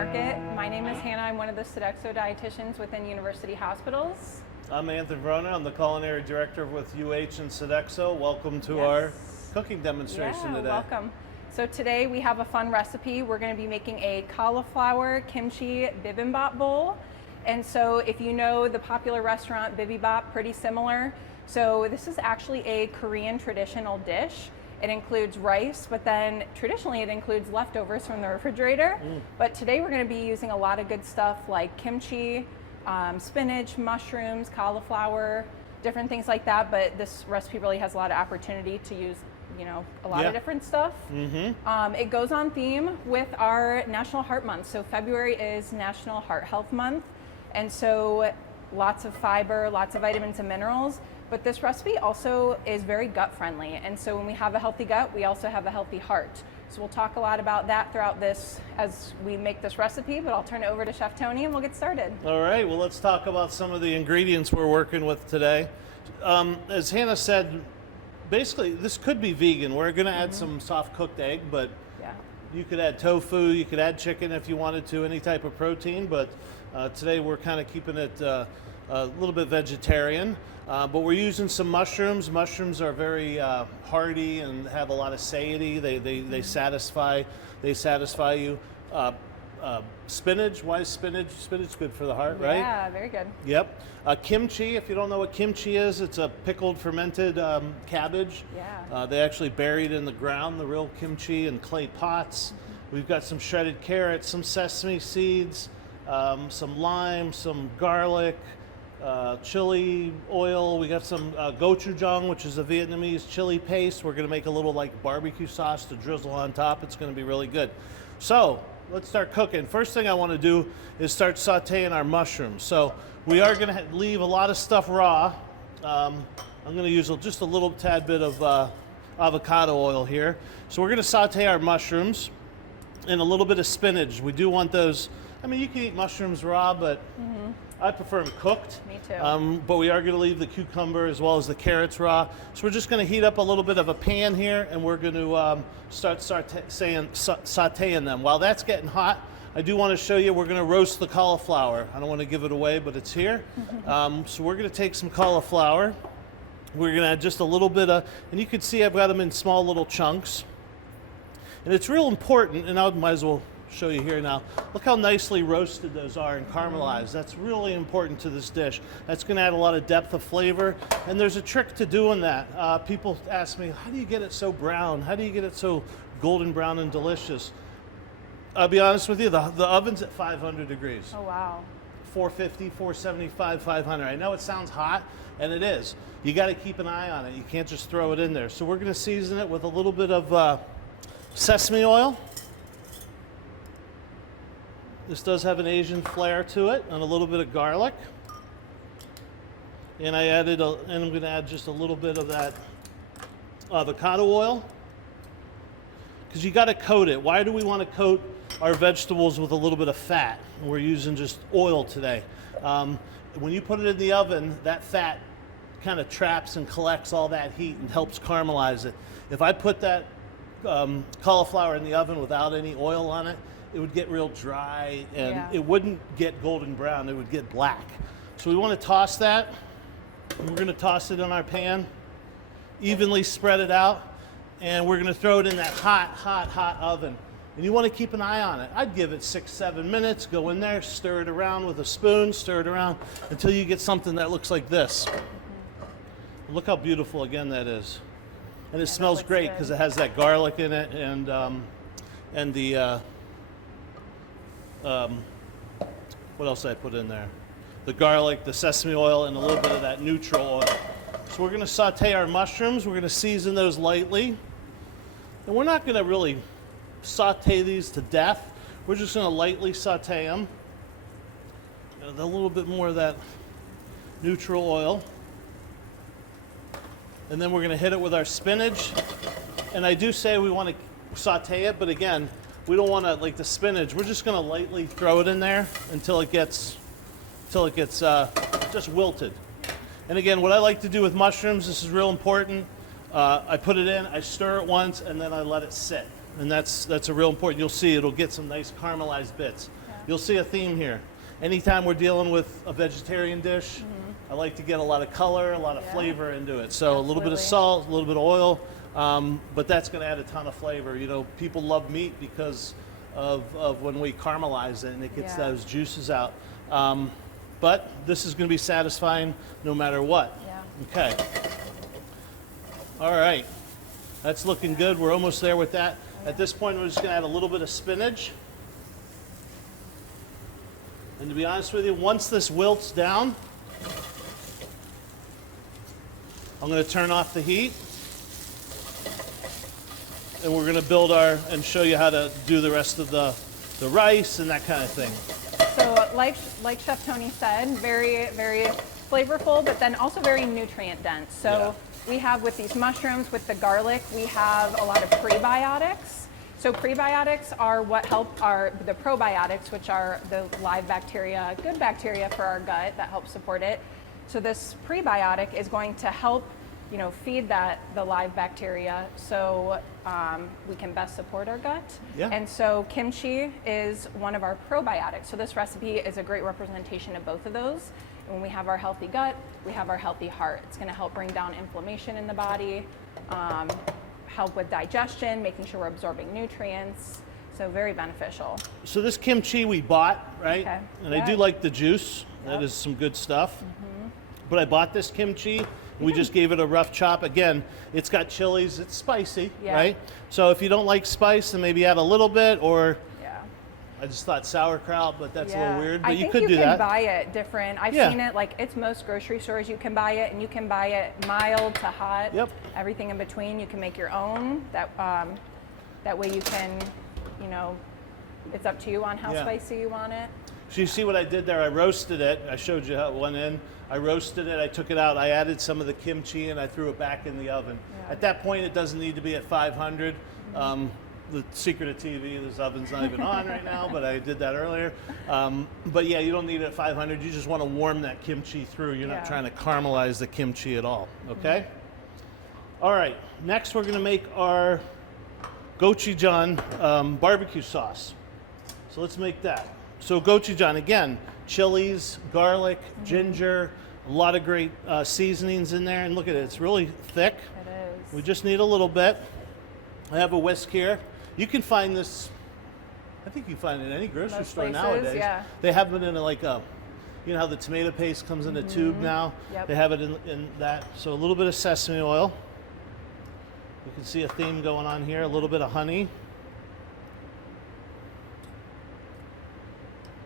Market. My name is Hannah. I'm one of the Sodexo dietitians within University Hospitals. I'm Anthony Verona. I'm the culinary director with UH and Sodexo. Welcome to our cooking demonstration today. Welcome. So today we have a fun recipe. We're going to be making a cauliflower kimchi bibimbap bowl. And so if you know the popular restaurant Bibumbap, pretty similar. So this is actually a Korean traditional dish. It includes rice, but then traditionally it includes leftovers from the refrigerator. But today we're going to be using a lot of good stuff like kimchi, spinach, mushrooms, cauliflower, different things like that. But this recipe really has a lot of opportunity to use, you know, a lot of different stuff. It goes on theme with our National Heart Month. So February is National Heart Health Month. And so lots of fiber, lots of vitamins and minerals. But this recipe also is very gut friendly. And so when we have a healthy gut, we also have a healthy heart. So we'll talk a lot about that throughout this as we make this recipe, but I'll turn it over to Chef Tony and we'll get started. All right, well, let's talk about some of the ingredients we're working with today. As Hannah said, basically this could be vegan. We're gonna add some soft cooked egg, but you could add tofu, you could add chicken if you wanted to, any type of protein, but today we're kind of keeping it a little bit vegetarian. But we're using some mushrooms. Mushrooms are very hearty and have a lot of satiety. They satisfy you. Spinach. Why is spinach? Spinach good for the heart, right? Yeah, very good. Yep. Kimchi. If you don't know what kimchi is, it's a pickled fermented cabbage. Yeah. They actually bury it in the ground, the real kimchi, in clay pots. We've got some shredded carrots, some sesame seeds, some lime, some garlic. Chili oil. We got some gochujang, which is a Vietnamese chili paste. We're going to make a little like barbecue sauce to drizzle on top. It's going to be really good. So let's start cooking. First thing I want to do is start sauteing our mushrooms. So we are going to leave a lot of stuff raw. I'm going to use just a little tad bit of avocado oil here. So we're going to saute our mushrooms and a little bit of spinach. We do want those. I mean, you can eat mushrooms raw, but I prefer them cooked. Me too. But we are going to leave the cucumber as well as the carrots raw. So we're just going to heat up a little bit of a pan here, and we're going to start sauteing them. While that's getting hot, I do want to show you we're going to roast the cauliflower. I don't want to give it away, but it's here. So we're going to take some cauliflower. We're going to add just a little bit of, and you can see I've got them in small little chunks. And it's real important, and I might as well show you here now. Look how nicely roasted those are and caramelized. That's really important to this dish. That's going to add a lot of depth of flavor, and there's a trick to doing that. People ask me, how do you get it so brown? How do you get it so golden brown and delicious? I'll be honest with you, the oven's at 500 degrees. Oh, wow. 450, 475, 500. I know it sounds hot, and it is. You got to keep an eye on it. You can't just throw it in there. So we're going to season it with a little bit of sesame oil. This does have an Asian flair to it, and a little bit of garlic. And I'm going to add just a little bit of that avocado oil, because you got to coat it. Why do we want to coat our vegetables with a little bit of fat? We're using just oil today. When you put it in the oven, that fat kind of traps and collects all that heat and helps caramelize it. If I put that cauliflower in the oven without any oil on it, it would get real dry, and it wouldn't get golden brown, it would get black. So we want to toss that, and we're going to toss it in our pan, evenly spread it out, and we're going to throw it in that hot oven. And you want to keep an eye on it. I'd give it 6-7 minutes, go in there, stir it around with a spoon, stir it around until you get something that looks like this. Look how beautiful, again, that is. And it smells great because it has that garlic in it, and the what else did I put in there? The garlic, the sesame oil, and a little bit of that neutral oil. So we're going to saute our mushrooms. We're going to season those lightly. And we're not going to really saute these to death. We're just going to lightly saute them. And a little bit more of that neutral oil. And then we're going to hit it with our spinach. And I do say we want to saute it, but again, we don't want to, like the spinach, we're just going to lightly throw it in there until it gets just wilted. And again, what I like to do with mushrooms, this is real important, I put it in, I stir it once, and then I let it sit. And that's a real important, you'll see it'll get some nice caramelized bits. Yeah. You'll see a theme here. Anytime we're dealing with a vegetarian dish, I like to get a lot of color, a lot of flavor into it. So a little bit of salt, a little bit of oil, but that's going to add a ton of flavor. You know, people love meat because of when we caramelize it and it gets those juices out. But this is going to be satisfying no matter what. Okay. All right. That's looking good. We're almost there with that. At this point, we're just going to add a little bit of spinach. And to be honest with you, once this wilts down, I'm going to turn off the heat. And we're going to build and show you how to do the rest of the rice and that kind of thing. So like Chef Tony said, very, very flavorful, but then also very nutrient dense. So we have with these mushrooms, with the garlic, we have a lot of prebiotics. So prebiotics are what help the probiotics, which are the live bacteria, good bacteria for our gut that help support it. So this prebiotic is going to help, you know, feed the live bacteria so we can best support our gut. And so kimchi is one of our probiotics. So this recipe is a great representation of both of those. And when we have our healthy gut, we have our healthy heart. It's going to help bring down inflammation in the body, help with digestion, making sure we're absorbing nutrients. So very beneficial. So this kimchi we bought, right? Okay. And I do like the juice. That is some good stuff. But I bought this kimchi. We just gave it a rough chop. Again, it's got chilies. It's spicy, right? So if you don't like spice, then maybe add a little bit. Or I just thought sauerkraut, but that's a little weird. But you could do that. I think you can buy it different. I've seen it, like, it's most grocery stores you can buy it, and you can buy it mild to hot. Everything in between. You can make your own. That way you can, you know, it's up to you on how spicy you want it. So you see what I did there? I roasted it. I showed you how it went in. I roasted it. I took it out. I added some of the kimchi, and I threw it back in the oven. At that point, it doesn't need to be at 500. The secret of TV, this oven's not even on right now, but I did that earlier. But yeah, you don't need it at 500. You just want to warm that kimchi through. You're not trying to caramelize the kimchi at all, okay? All right, next we're going to make our gochujang barbecue sauce. So let's make that. So gochujang, again, chilies, garlic, ginger, a lot of great seasonings in there. And look at it, it's really thick. It is. We just need a little bit. I have a whisk here. You can find this, I think you find it in any grocery store nowadays. They have it in like a, you know how the tomato paste comes in a tube now? They have it in that. So a little bit of sesame oil. You can see a theme going on here, a little bit of honey.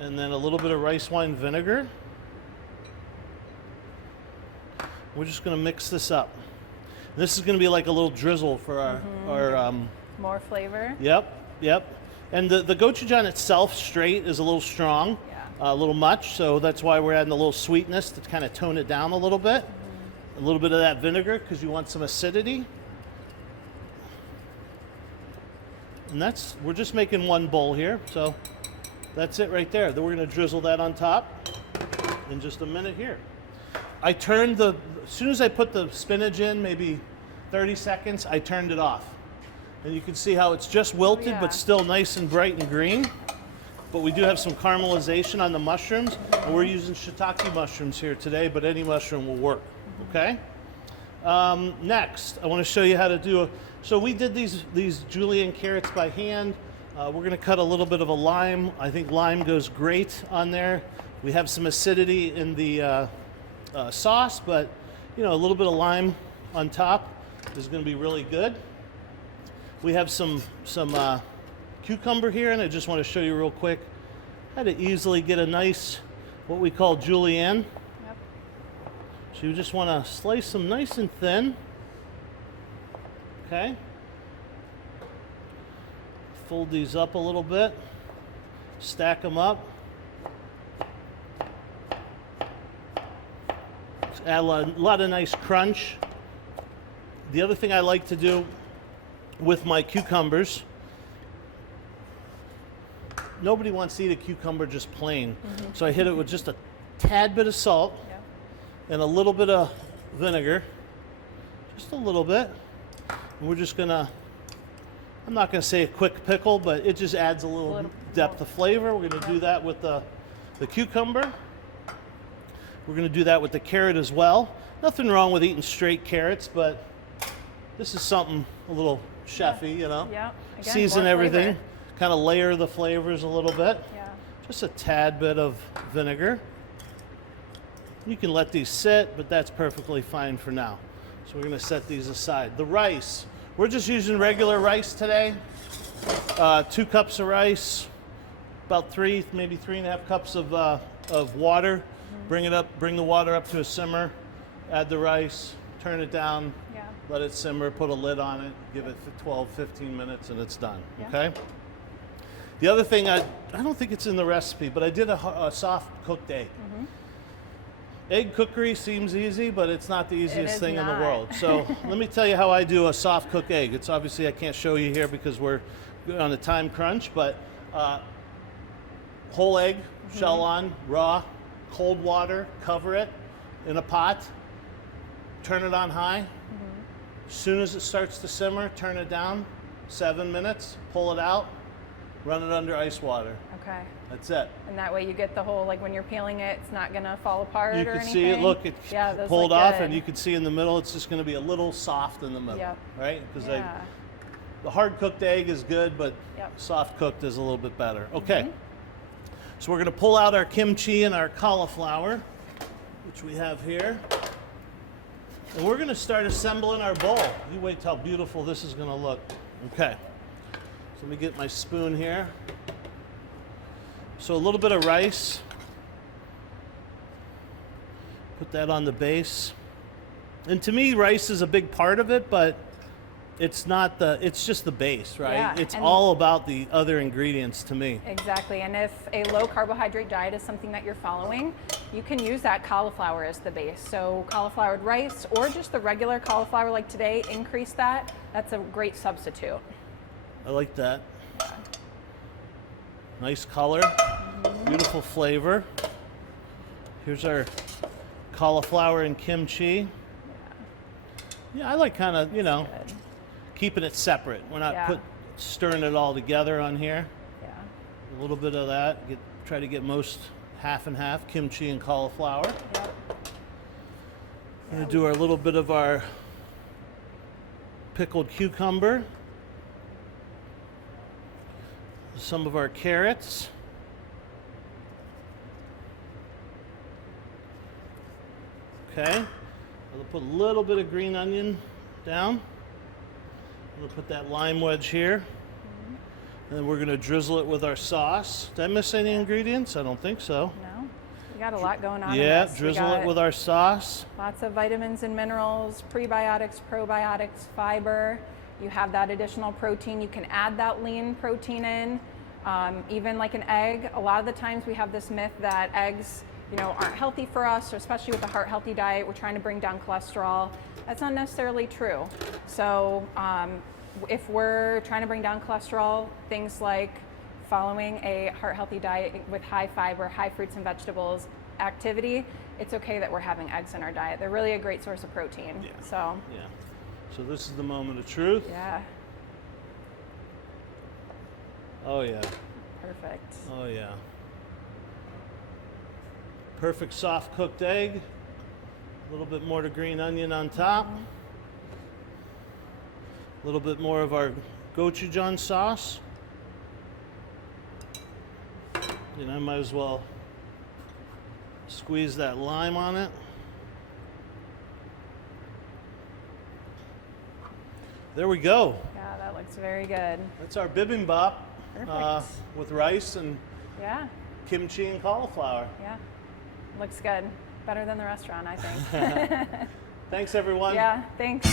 And then a little bit of rice wine vinegar. We're just going to mix this up. This is going to be like a little drizzle for our more flavor. Yep. And the gochujang itself straight is a little strong, a little much, so that's why we're adding a little sweetness to kind of tone it down a little bit. A little bit of that vinegar because you want some acidity. And we're just making one bowl here, so that's it right there. Then we're going to drizzle that on top in just a minute here. I turned as soon as I put the spinach in, maybe 30 seconds, I turned it off. And you can see how it's just wilted, but still nice and bright and green. But we do have some caramelization on the mushrooms, and we're using shiitake mushrooms here today, but any mushroom will work, okay? Next, I want to show you how to do so we did these julienne carrots by hand. We're going to cut a little bit of a lime. I think lime goes great on there. We have some acidity in the sauce, but you know, a little bit of lime on top is going to be really good. We have some cucumber here, and I just want to show you real quick how to easily get a nice, what we call julienne. So you just want to slice them nice and thin. Okay. Fold these up a little bit. Stack them up. Add a lot of nice crunch. The other thing I like to do with my cucumbers, nobody wants to eat a cucumber just plain. So I hit it with just a tad bit of salt and a little bit of vinegar, just a little bit. And we're just gonna, I'm not gonna say a quick pickle, but it just adds a little depth of flavor. We're going to do that with the cucumber. We're going to do that with the carrot as well. Nothing wrong with eating straight carrots, but this is something a little chefy, you know. Yeah. Again, Season more everything, flavor. kind of layer the flavors a little bit. Yeah. Just a tad bit of vinegar. You can let these sit, but that's perfectly fine for now. So we're going to set these aside. The rice, we're just using regular rice today. 2 cups of rice, about 3, maybe 3.5 cups of water. Bring the water up to a simmer. Add the rice, turn it down. Yeah. Let it simmer, put a lid on it, give it 12, 15 minutes, and it's done, Yeah. okay? The other thing, I don't think it's in the recipe, but I did a soft cooked egg. Egg cookery seems easy, but it's not the easiest thing in the world. So let me tell you how I do a soft cooked egg. It's obviously, I can't show you here because we're on a time crunch, but whole egg, shell on, raw, cold water, cover it in a pot, turn it on high. As soon as it starts to simmer, turn it down, 7 minutes, pull it out, run it under ice water. Okay. That's it. And that way you get the whole, like when you're peeling it, it's not gonna fall apart You or can anything. see it, look, it's those pulled look off, good. and you can see in the middle, it's just gonna be a little soft in the middle, Yep. right? Because Yeah. the hard cooked egg is good, but Yep. soft cooked is a little bit better. Okay. So we're gonna pull out our kimchi and our cauliflower, which we have here. And we're gonna start assembling our bowl. You wait till how beautiful this is gonna look. Okay. So let me get my spoon here. So a little bit of rice. Put that on the base. And to me, rice is a big part of it, but it's not it's just the base, right? Yeah, It's and all about the other ingredients to me. Exactly, and if a low carbohydrate diet is something that you're following, you can use that cauliflower as the base. So cauliflowered rice or just the regular cauliflower like today, increase that. That's a great substitute. I like that. Nice color, beautiful flavor. Here's our cauliflower and kimchi. Yeah, I like kind of, Good. keeping it separate. We're not Yeah. stirring it all together on here. Yeah. A little bit of that. Try to get most half and half, kimchi and cauliflower. Yep. We're gonna do our little bit of our pickled cucumber. Some of our carrots. Okay. I'll put a little bit of green onion down. We'll put that lime wedge here. And then we're going to drizzle it with our sauce. Did I miss any ingredients? I don't think so. No, we got a lot going on. Yeah, in this. drizzle it with our sauce. Lots of vitamins and minerals, prebiotics, probiotics, fiber. You have that additional protein. You can add that lean protein in, even like an egg. A lot of the times we have this myth that eggs, aren't healthy for us, especially with the heart healthy diet. We're trying to bring down cholesterol. That's not necessarily true. So if we're trying to bring down cholesterol, things like following a heart healthy diet with high fiber, high fruits and vegetables, activity, it's okay that we're having eggs in our diet. They're really a great source of protein. Yeah. So Yeah. So this is the moment of truth. yeah, Oh yeah. perfect. Oh yeah. Perfect soft cooked egg. A little bit more to green onion on top. A little bit more of our gochujang sauce. I might as well squeeze that lime on it. There we go. Yeah, that looks very good. That's our bibimbap Perfect. with rice and Yeah, kimchi and cauliflower. yeah, looks good. Better than the restaurant, I think. Thanks, everyone. Yeah, thanks.